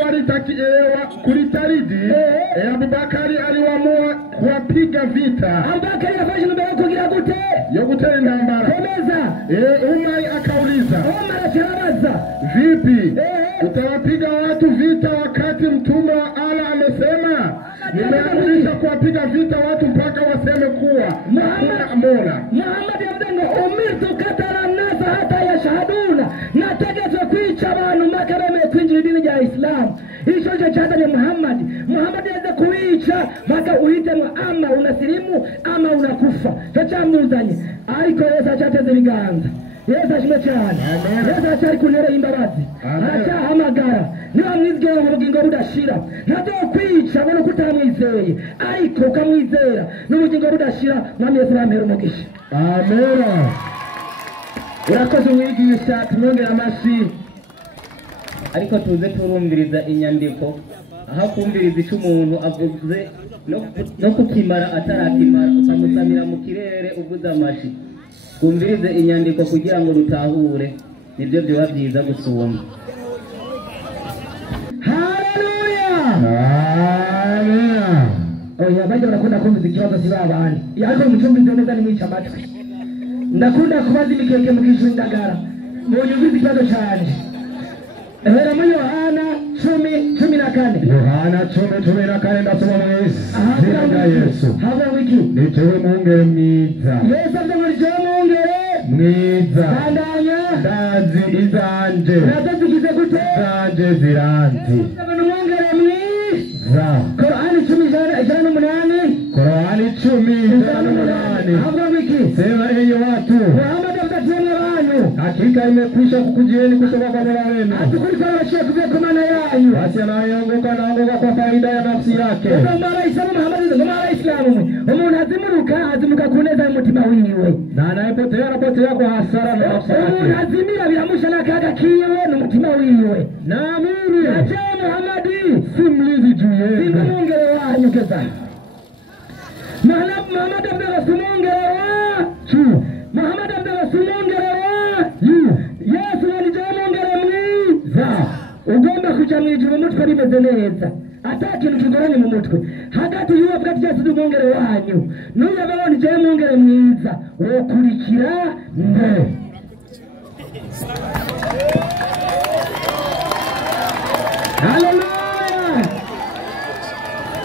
kulitaridi. Abubakari aliamua kuwapiga vita. Abubakari afanye mambo yako kugira gute? Yo gutera intambara. Komeza. Umar akauliza. Umar akarabaza. Vipi? Utawapiga watu vita wakati Mtume wa Allah amesema nimeamrisha kuwapiga vita watu mpaka waseme kuwa hakuna Mola. Muhammad yavuga umirtu katara nasa hata yashhaduna nategetswe kwica abantu mpaka bemeye kwinjira idini rya Islam. Hicho cyo cyazanye Muhammad yaje kuwica mpaka uhitemo ama unasilimu ama unakufa. Cyo cyamuzanye ariko Yesu acateze ibiganza. Yesu ashimwe cyane. Yesu acyari kunera imbabazi. Aracyahamagara niba mwizera mu bugingo budashira ntazokwica ngo kutamwizeye ariko ukamwizera n'ubugingo budashira mwami Yesu bampera umugisha. Amen. Urakoze umwigisha tumwongera amashi. Ariko tuze turumviriza inyandiko aho kumviriza icyo umuntu avuze no kukimara atarakimara ukamusamira mu kirere uvuze amashi. Kumvirize inyandiko kugira ngo rutahure nibyo byoba byiza gusumba. Haleluya. Amen. Oya bajya barakunda kumviriza ikibazo kibabandi. Yariko mucyumvirize neza ni mwica amatwi. ndakunda kubaza imikeke mukisha indagara munyumvize ikibazo canje hera muri Yohana 10:14 Yohana 10:14 ndasoma mwese ahavuga Yesu hava wiki nicewe mwungere mwiza Yesu avuga ngo nicewe mwungere mwiza bandanya ndazi izanje nazigize gute izanje ziranzi ni mwungere mwiza Korani 10:8 Korani 10:8 hava wiki sema enyi watu Muhammad atatenda wanyu hakika imekwisha kukujieni kutoka kwa Mola wenu atukulika washia kuvya kwa maana yanyu basi anayeongoka naongoka kwa faida ya nafsi yake mara Islamu Muhammad mara Islamu umuntu azimuka kuneza umutima wiwe na anayepotea anapotea kwa hasara na nafsi yake umuntu azimira biramusha n'akaga kiwe n'umutima wiwe naamini aje Muhammad simlizi juu yenu simungere wanyu keza Muhammad abdala simungere wacu Muhammad abdala simungere wacu Yesu ni jamungere mwiza ugomba kuja mwijuru umutwe rimeze neza ata kintu kigoranye mu mutwe hagati y'uwo bwa Yesu dumungere wanyu n'uyo babona je mungere mwiza wokurikira mbe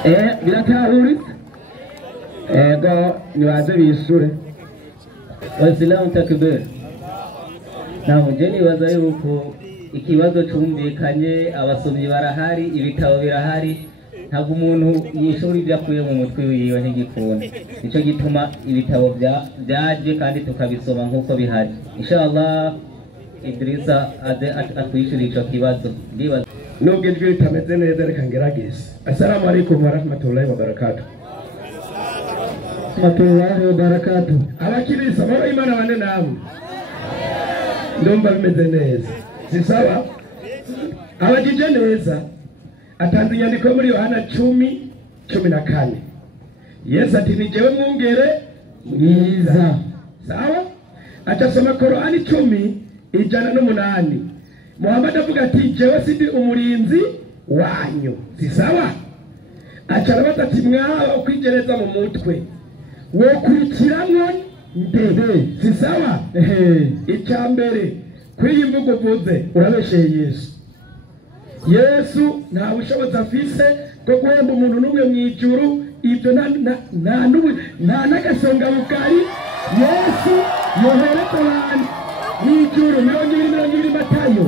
Hallelujah biratahuri ego nibaze bishure Waislamu takbir. Na mujeni baza yuko ikibazo cumvikanye abasomyi barahari ibitabo birahari ntabwo umuntu yishuri byakuye mu mutwe wiwe ntigikunda nico gituma ibitabo byaje kandi tukabisoma nkuko bihari inshallah Idrisa ade atwishura ico kibazo ndibaza nubwo ijwi ritameze neza reka ngerageze assalamu alaikum wa rahmatullahi wa barakatuh Matullahi wa barakatuh abakirisa baba imana bane nabo ndumva bimeze neza si sawa abagije neza atanze inyandiko muri Yohana 10:14 Yesu ati ni jewe mwungere mwiza sawa atasoma Korani 10:8 Muhammad avuga ati jewe sindi umurinzi wanyu si sawa acarabaza ati mwaho kwigereza mu mutwe wokurikiranwa mbere si sawa icyambere kwiyimvugo vuze urabesheye Yesu nta bushobozi afise bwo guhemba umuntu n'umwe mu ijuru ibyo nta n'agasonga bukari Yesu yohereza abantu mu ijuru 20 Matayo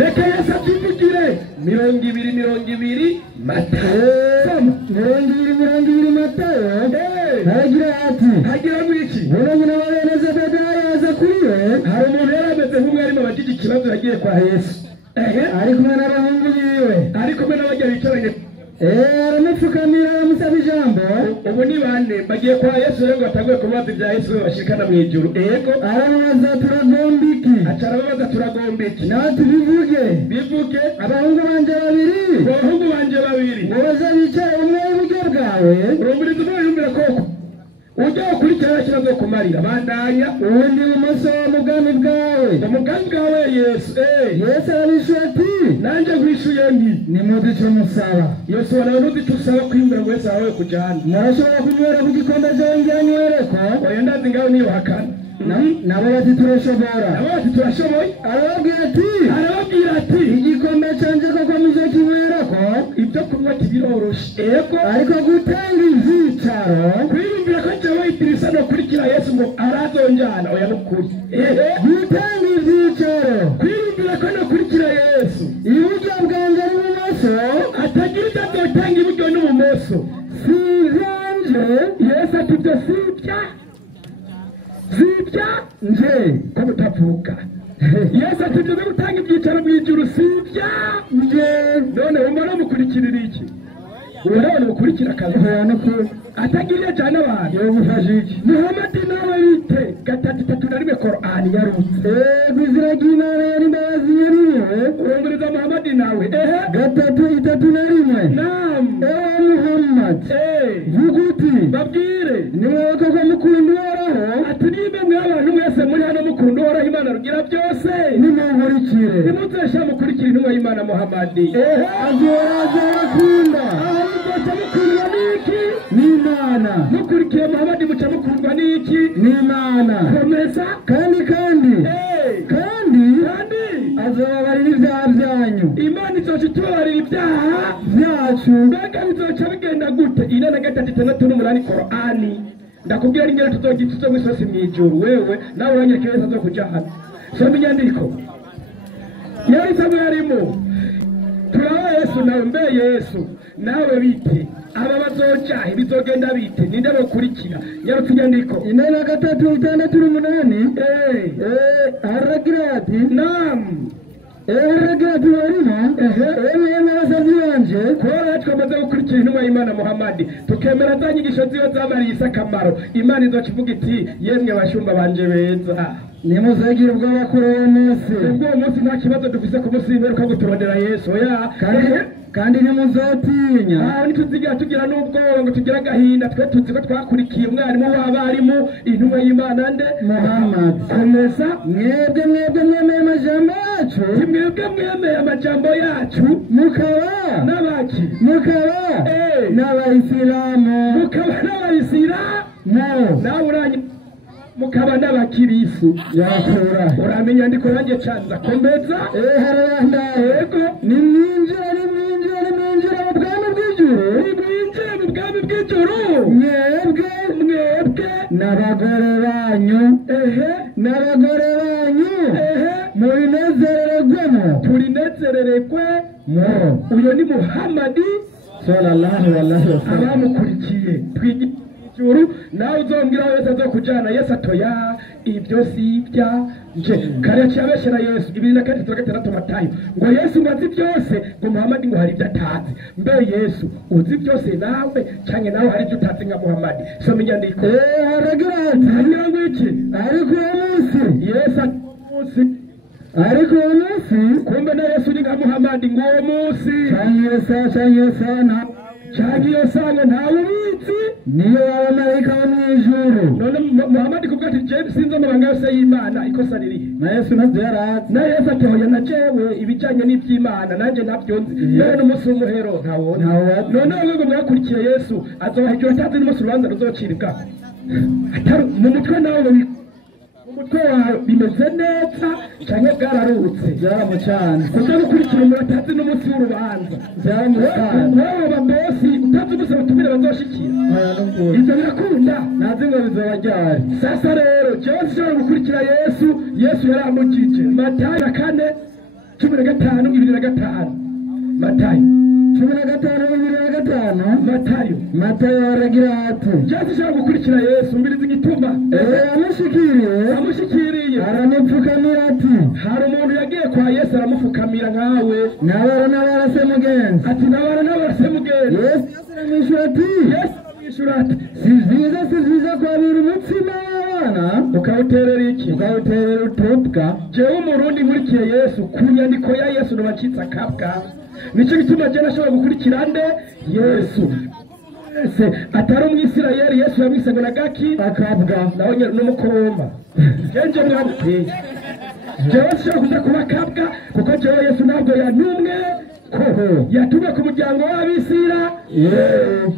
reka Yesu atuvugire 20 Matayo 20 Matayo hagira ati hagira mwiki urabona babeneze badayaza kuriwe hari umuntu yarameze nk'umwarimu abajije ikibazo yagiye kwa Yesu ari kumwe n'abahungu biwe ari kumwe n'abajya bicaranye aramupfukamira aramusaba ijambo ubu ni bane bagiye kwa Yesu rero bataguye kubaza ibya Yesu bashikana mu ijuru ego arababaza turagomba iki acarababaza turagomba iki nawe tubivuge bivuge abahungu banje babiri ngo baza bicara umwe iburyo bwawe urumuriza umwe koko ujya ukurikirana kibazo kumarira bandanya ubundi bumoso umugambi bwawe Yesu Yesu arabishuye ati nanjye nkwishuye nti nimuzi icyo musaba Yesu wananuzi icyo usaba kwimbura ngo Yesu ahawe kujana murashobora kunywera ku gikombe cyongera nywereko oya ndazi ngaho niyo hakana nabo bati turashoboye arababwira ati igikombe canje koko muje kinywerako ibyo kunywa kibiroroshe ego ariko gutanga ivyicaro kwiyumvira ko jewe Idrisa no kurikira Yesu ngo arazonjana oya nukuri gutanga ivyicaro kwiyumvira ko no kurikira Yesu iburyo bwanjye n'ibumoso atagira icyo azotanga iburyo n'ibumoso si vyanje Yesu ati ibyo sibya nje ko mutavuga Yesu ati ibyo gutanga ibyicaro mu ijuru sibya nje none umara mukurikirira iki urabona mukurikira akazi nuko atagiriye cyane abantu yogufasha iki Muhammad nawe bite 3:1 Korani yarutse bizira ry'Imana yari mbazi yariwe urumuriza Muhammad nawe 3:1 naam Muhammad vuguti babwire niwe koko mukunda uhoraho ati nimwe mw'abantu mwese muri hano mukunda uhoraho Imana rugira byose nimumurikire nimuzesha mukurikire intumwa y'Imana Muhammad azora mukundwa niki n'Imana mukurikiye Muhammad muca mukundwa niki n'iki n'Imana komeza kandi azobabarira ibyaha byanyu. Imana izoca itubabarira ibyaha byacu. mbega bizoca bigenda gute? 4:6-8 Korani ndakubwira ari ngera tuzo mwisosi mwijuru wewe nawe uranyekeye wese azokuja hano. Soma inyandiko yari sabu yarimo turaba Yesu nawe mbe Yesu nawe bite aba bazojahe bizogenda bite ninde bokurikira? Yarutse inyandiko 4:6-8 haragira ati naam haragira ati warimo yemwe basavye banje kubera twamaze gukurikira intumwa y'Imana Muhammad tukemera za nyigisho ziwe zamariye akamaro. Imana izoca ivuga iti yemwe bashumba banje beza nimuzagira ubwoba kuri uwo munsi. ubwo munsi nta kibazo dufise ku munsi w'imperuka guturondera Yesu oya kandi ntimuzotinya ntituzigira tugira n'ubwoba ngo tugire agahinda twe tuzi ko twakurikiye umwarimu w'abarimu intumwa y'Imana nde Muhammad. komeza mwebwe mwemeye amajambo yacu mwebwe mwemeye amajambo yacu mukaba n'abaki n'abayisilamu nawe uranye mukaba n'abakirisu yakura uramenya ndiko nanjye canza komeza haranda yego nimwinjira mu bwami bw'ijuru. nimwinjire mu bwami bw'ijuru mwebwe n'abagore banyu turinezerererwe uyo ni Muhammadi sallallahu alaihi wasallam. abamukurikiye twigira ijuru nawe uzombwira wese azokujana Yesu atoya ibyo si ibyanje kare cyabeshera Yesu 2:6 Matayo ngo Yesu ngazi byose ngo Muhammad ngo hari ibyo atazi. Mbe Yesu uzi byose nawe cyane nawe hari ibyo utazi nka Muhammad? Soma inyandiko haragira ati hanyuma iki ariko uwo munsi Yesu kumbe na Yesu ni nka Muhammad ngo uwo munsi cyangwa iyo sana ntawe ubizi niyo abamarayika bo mw'ijuru. none Muhammad kuvuga ati James sinzi amabanga yose y'Imana ikosa ririhe? na Yesu navyo yarazi. na Yesu atoya na jewe ibijanye n'ivy'Imana nanje navyo nzi mbere n'umunsi w'umuhero ntawona. none ngo mwakurikiye Yesu azohejura atazi n'umunsi urubanza ruzocibwa atari mu mutwe nawe umutwe wawe bimeze neza cyane bwararutse byaramucana kuko gukurikira umuntu atazi n'umunsi w'urubanza byaramucana wowe babosi utazi umunsi batumire bazoshikira ibyo birakunda ntazi ngo bizoba ryari. sasa rero jewe sinshobora gukurikira Yesu yaramugije Matayo 4:15-2:5 Matayo 15:2:5 Matayo aragira ati jewe sinshobora gukurikira Yesu mbiriza igituma amushikiriye aramupfukamira ati hari umuntu yagiye kwa Yesu aramupfukamira nkawe nabarase mugenzi ati nabarase mugenzi Yesu aramwishyura ati si vyiza kwabira umutsima w'abana ukawuterera iki? ukawuterera utubwa. jewe umurundi nkurikiye Yesu ku nyandiko ya Yesu nubacitse akabwa nicyo gituma je nashobora gukurikira nde Yesu atari umwisirayeli. Yesu yamwise ngo nagaki akabwa nawe n'umukomba jenje mwabuteye jewe sinshobora kuza kuba akabwa kuko jewe Yesu ntabwo yantumwe yatumwe ku muryango w'abisira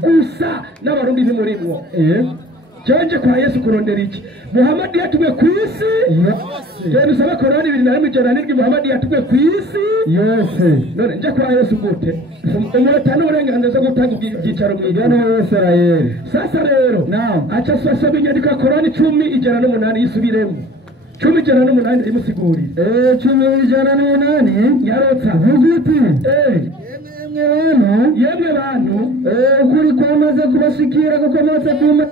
gusa n'abarundi ntimurimwo. jenje kwa Yesu kurondera iki? Muhammad yatumwe ku isi jewe usaba Korani 2:1 Muhammad yatumwe ku isi yose. none nje kwa Yesu gute? umuntu atanga uburenganzira bwo gutanga ibyicaro mu igano y'Isirayeli. sasa rero aca sasa inyandiko ya Korani 10:8 yisubiremo 10:8 imusigurire 10:8 yarotsa vuguti yemwe bantu ukuri kwamaze kubashikira gukomotse ku Mana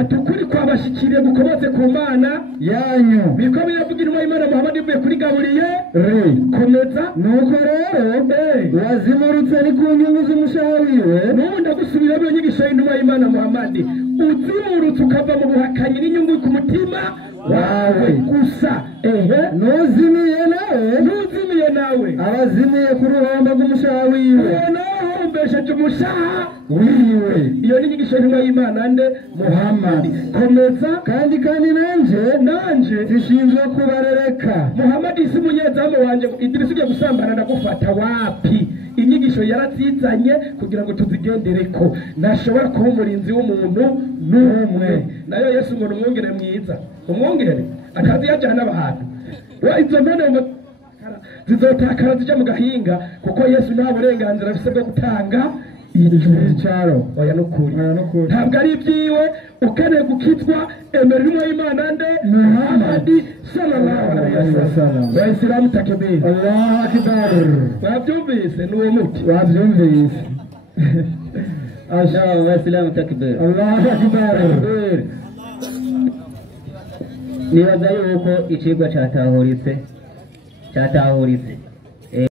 atukuri kwabashikiriye gukomotse ku Mana yanyu biko biravuga intumwa y'Imana Muhammad ivuye kuri Gaburiyeli komeza nuko rero wazimurutse ni ku nyungu z'umushaha wiwe. n'ubu ndagusubiramo iyo nyigisho y'intumwa y'Imana Muhammad uzimurutse ukava mu buhakanyi n'inyungu ku mutima wawe gusa nuzimiye nawe abazimiye ku ruhombo rw'umushaha wiwe naho umbesheje umushaha wiwe. iyo ni inyigisho y'intumwa y'Imana nde Muhamadi. Komeza kandi nanje zishinzwe kubarereka. Muhamadi si umunyezamu wanje Idirisa ugiye gusambana ndagufata wapi? Inyigisho yarazizanye kugira ngo tuzigendereko. Ntashobora kuba umurinzi w'umuntu n'umwe. Nayo Yesu ngo umwungere mwiza, umwungere akazi yajyana abantu izo mpene zizotakara zijya mu gahinga, kuko Yesu nta burenganzira afise bwo gutanga icyaro. oya nukuri ntabwo ari ibyiwe. ukeneye gukizwa emera intumwa y'Imana nde Muhamadi sallallahu alaihi wasallam. Abayisilamu takbir, Allahu akbar. wabyumvise n'uwo muti wabyumvise. Abayisilamu takbir, Allahu akbar. nibaza yuko icigwa cyatahuritse